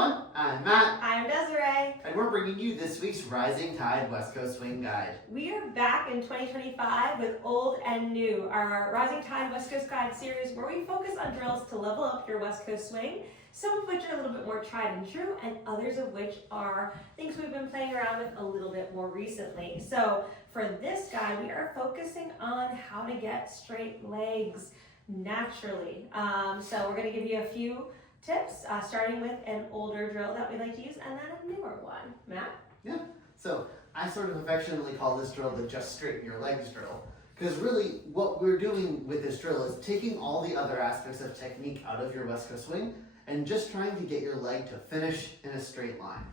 everyone, I'm Matt. I'm Desiree. And we're bringing you this week's Rising Tide West Coast Swing Guide. We are back in 2025 with Old and New, our Rising Tide West Coast Guide series where we focus on drills to level up your West Coast swing, some of which are a little bit more tried and true, and others of which are things we've been playing around with a little bit more recently. So for this guide, we are focusing on how to get straight legs naturally. So we're going to give you a few tips, starting with an older drill that we like to use and then a newer one. Matt? Yeah, so I sort of affectionately call this drill the just straighten your legs drill. Because really what we're doing with this drill is taking all the other aspects of technique out of your West Coast swing and just trying to get your leg to finish in a straight line.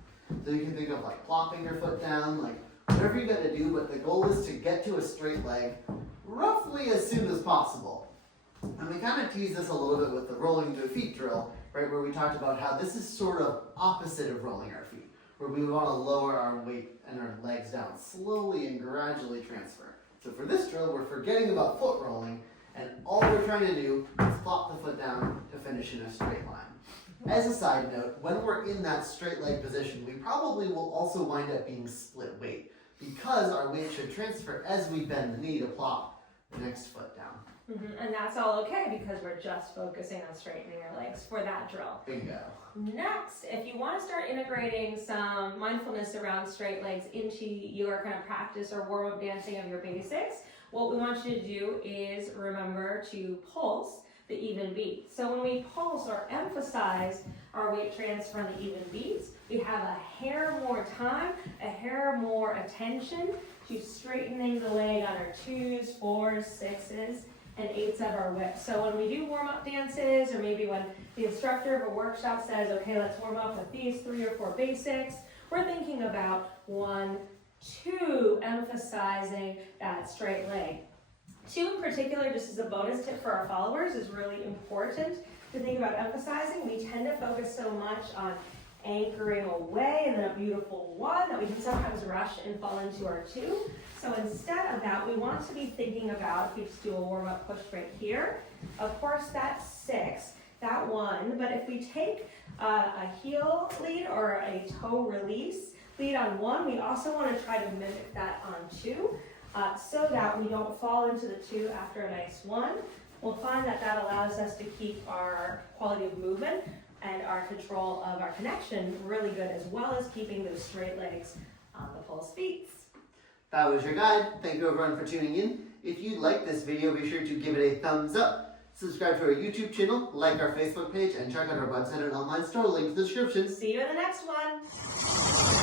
So you can think of like plopping your foot down, like whatever you got to do, but the goal is to get to a straight leg roughly as soon as possible. And we kind of tease this a little bit with the rolling the feet drill, right, where we talked about how this is sort of opposite of rolling our feet, where we want to lower our weight and our legs down slowly and gradually transfer. So for this drill, we're forgetting about foot rolling, and all we're trying to do is plop the foot down to finish in a straight line. As a side note, when we're in that straight leg position, we probably will also wind up being split weight, because our weight should transfer as we bend the knee to plop the next foot down. And that's all okay because we're just focusing on straightening our legs for that drill. Bingo. Next, if you want to start integrating some mindfulness around straight legs into your kind of practice or warm-up dancing of your basics, what we want you to do is remember to pulse the even beat. So when we pulse or emphasize our weight transfer on the even beats, we have a hair more time, a hair more attention to straightening the leg on our 2s, 4s, 6s, and 8s of our whip. So when we do warm-up dances, or maybe when the instructor of a workshop says, okay, let's warm up with these 3 or 4 basics, we're thinking about 1, 2, emphasizing that straight leg. 2 in particular, just as a bonus tip for our followers, is really important to think about emphasizing. We tend to focus so much on anchoring away and then a beautiful 1 that we can sometimes rush and fall into our 2. So instead of that, we want to be thinking about, if we just do a warm-up push right here, of course that's 6, that 1, but if we take a heel lead or a toe release lead on 1, we also want to try to mimic that on 2, so that we don't fall into the 2 after a nice 1. We'll find that that allows us to keep our quality of movement and our control of our connection really good, as well as keeping those straight legs on the pulse beats. That was your guide. Thank you everyone for tuning in. If you like this video, be sure to give it a thumbs up. Subscribe to our YouTube channel, like our Facebook page, and check out our website and online store link in the description. See you in the next one.